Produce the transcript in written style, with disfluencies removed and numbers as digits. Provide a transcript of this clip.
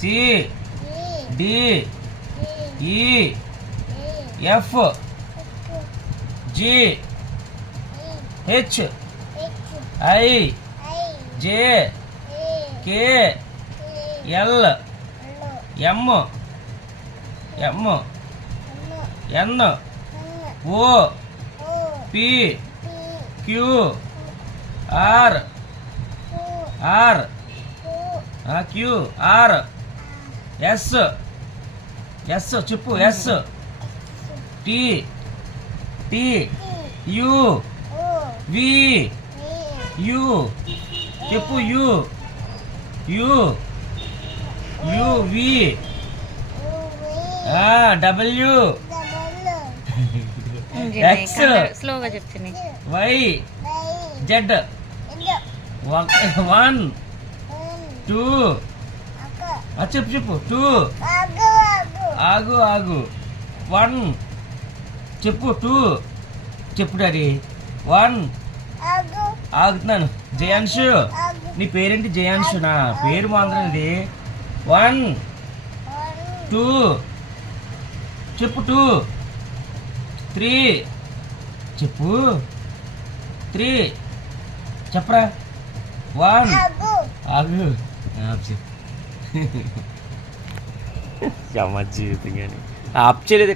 C D E F G H I J K L M N O P Q R Q R S చెప్పు S T T U V U చెప్పు U U U V W X స్లోగా చెప్తుంది why Z 1 2 చెప్పు 2 ఆగు 1 చెప్పు 2 చెప్పు daddy 1 ఆగుతున్నాను Jayanshu నీ పేరేంటి జయాంశు నా పేరు మాత్రం ఇది 1 2 చెప్పు 2 3 చెప్పు 3 చెప్పరా 1 ఆగు జీవితం కానీ ఆప్ చేయలేదు